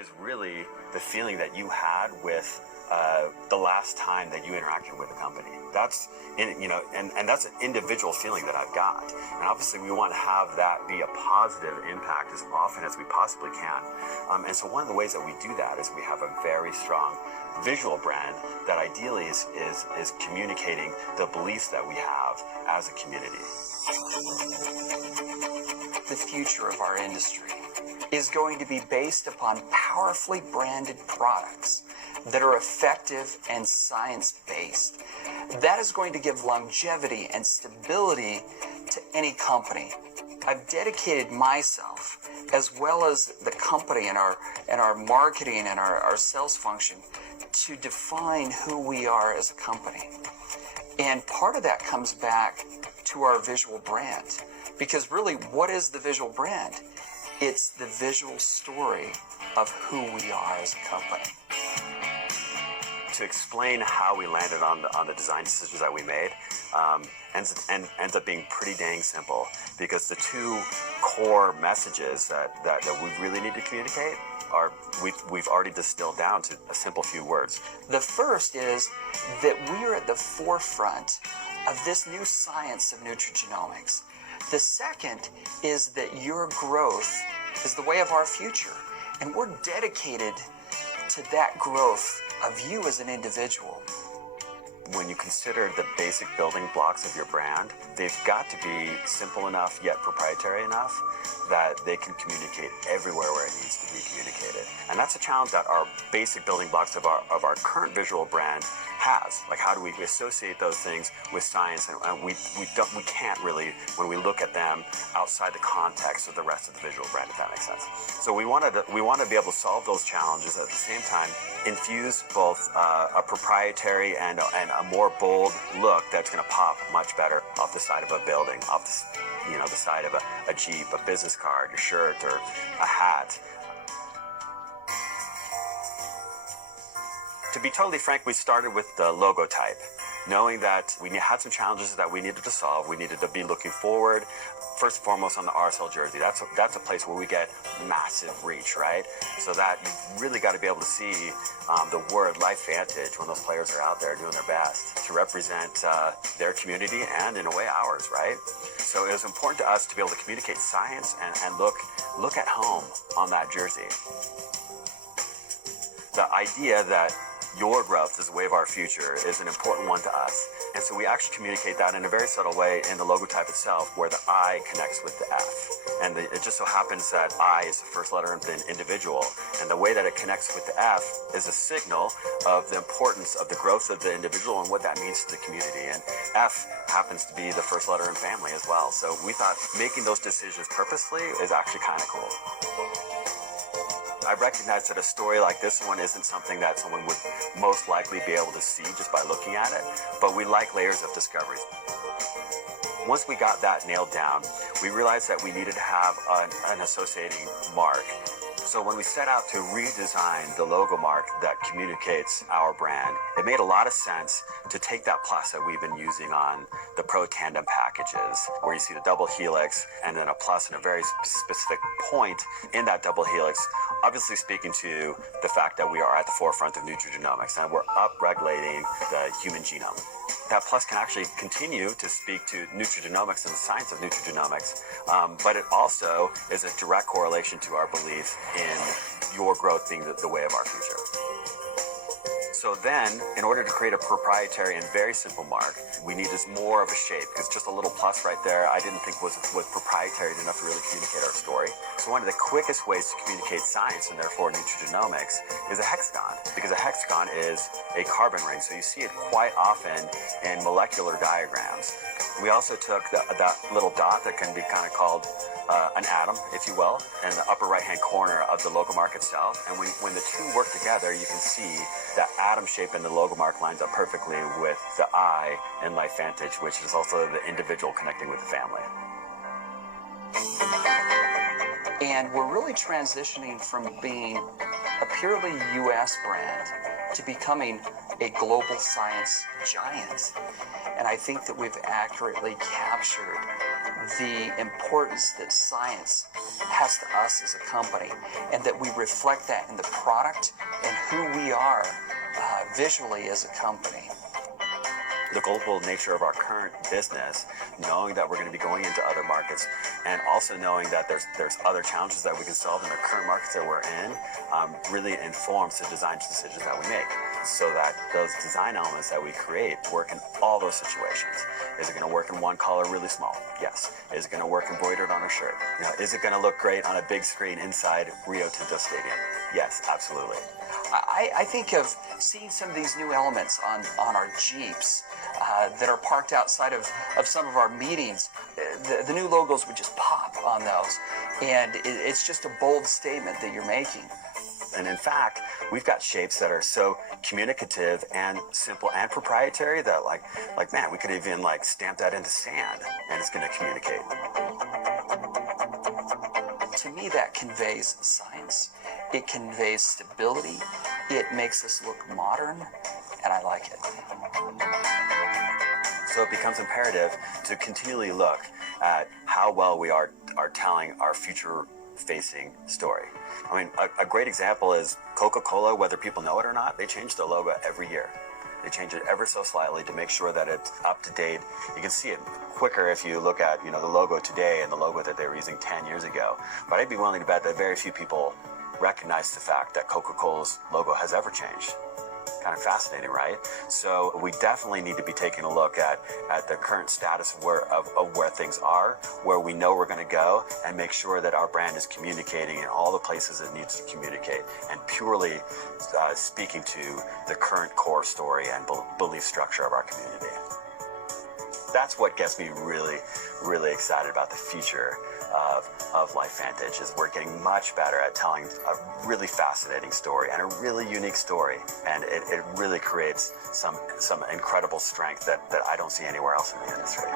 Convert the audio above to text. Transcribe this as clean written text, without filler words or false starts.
is really the feeling that you had with the last time that you interacted with a company. That's and that's an individual feeling that I've got. And obviously we want to have that be a positive impact as often as we possibly can. And so one of the ways that we do that is we have a very strong visual brand that ideally is communicating the beliefs that we have as a community. The future of our industry is going to be based upon powerfully branded products that are effective and science-based. That is going to give longevity and stability to any company. I've dedicated myself, as well as the company and our marketing and our sales function, to define who we are as a company. And part of that comes back to our visual brand. Because really, what is the visual brand? It's the visual story of who we are as a company. To explain how we landed on the design decisions that we made ends up being pretty dang simple, because the two core messages that we really need to communicate are we've already distilled down to a simple few words. The first is that we are at the forefront of this new science of nutrigenomics. The second is that your growth is the way of our future, and we're dedicated to that growth of you as an individual. When you consider the basic building blocks of your brand, they've got to be simple enough yet proprietary enough that they can communicate everywhere where it needs to be communicated. And that's a challenge that our basic building blocks of our current visual brand has. Like, how do we associate those things with science? And we can't really, when we look at them outside the context of the rest of the visual brand, if that makes sense. So we want to be able to solve those challenges at the same time, infuse both a proprietary and a more bold look that's going to pop much better off the side of a building, off the side of a Jeep, a business card, your shirt, or a hat. To be totally frank, we started with the logo type, knowing that we had some challenges that we needed to solve. We needed to be looking forward, first and foremost, on the RSL jersey. That's a place where we get massive reach, right? So that you've really got to be able to see the word Life Vantage when those players are out there doing their best to represent their community and, in a way, ours, right? So it was important to us to be able to communicate science and look at home on that jersey. The idea that your growth is the way of our future is an important one to us. And so we actually communicate that in a very subtle way in the logo type itself, where the I connects with the F. And it just so happens that I is the first letter of the individual. And the way that it connects with the F is a signal of the importance of the growth of the individual and what that means to the community. And F happens to be the first letter in family as well. So we thought making those decisions purposely is actually kind of cool. I recognize that a story like this one isn't something that someone would most likely be able to see just by looking at it, but we like layers of discovery. Once we got that nailed down, we realized that we needed to have an associating mark. So when we set out to redesign the logo mark that communicates our brand, it made a lot of sense to take that plus that we've been using on the Pro Tandem packages, where you see the double helix and then a plus and a very specific point in that double helix, obviously speaking to the fact that we are at the forefront of nutrigenomics and we're upregulating the human genome. That plus can actually continue to speak to nutrigenomics and the science of nutrigenomics, but it also is a direct correlation to our belief in your growth being the way of our future. So then, in order to create a proprietary and very simple mark, we needed more of a shape, because just a little plus right there I didn't think was proprietary enough to really communicate our story. So one of the quickest ways to communicate science, and therefore nutrigenomics, is a hexagon, because a hexagon is a carbon ring. So you see it quite often in molecular diagrams. We also took that little dot that can be kind of called an atom, if you will, in the upper right-hand corner of the logo mark itself. And when the two work together, you can see that atom shape in the logo mark lines up perfectly with the I in Life Vantage, which is also the individual connecting with the family. And we're really transitioning from being a purely U.S. brand to becoming a global science giant. And I think that we've accurately captured the importance that science has to us as a company, and that we reflect that in the product and who we are visually as a company. The global nature of our current business, knowing that we're going to be going into other markets, and also knowing that there's other challenges that we can solve in the current markets that we're in, really informs the design decisions that we make, so that those design elements that we create work in all those situations. Is it going to work in one color really small? Yes. Is it going to work embroidered on a shirt? Is it going to look great on a big screen inside Rio Tinto Stadium? Yes, absolutely. I think of seeing some of these new elements on our Jeeps that are parked outside of some of our meetings. The new logos would just pop on those, and it's just a bold statement that you're making. And in fact, we've got shapes that are so communicative and simple and proprietary that like man, we could even stamp that into sand and it's going to communicate. To me, that conveys science. It conveys stability. It makes us look modern, and I like it. So it becomes imperative to continually look at how well we are telling our future-facing story. I mean, a great example is Coca-Cola, whether people know it or not, they change their logo every year. They change it ever so slightly to make sure that it's up to date. You can see it quicker if you look at, the logo today and the logo that they were using 10 years ago. But I'd be willing to bet that very few people recognize the fact that Coca-Cola's logo has ever changed. Kind of fascinating, right? So we definitely need to be taking a look at the current status of where things are, where we know we're going to go, and make sure that our brand is communicating in all the places it needs to communicate, and purely speaking to the current core story and belief structure of our community. That's what gets me really, really excited about the future of LifeVantage, is we're getting much better at telling a really fascinating story and a really unique story, and it really creates some incredible strength that I don't see anywhere else in the industry.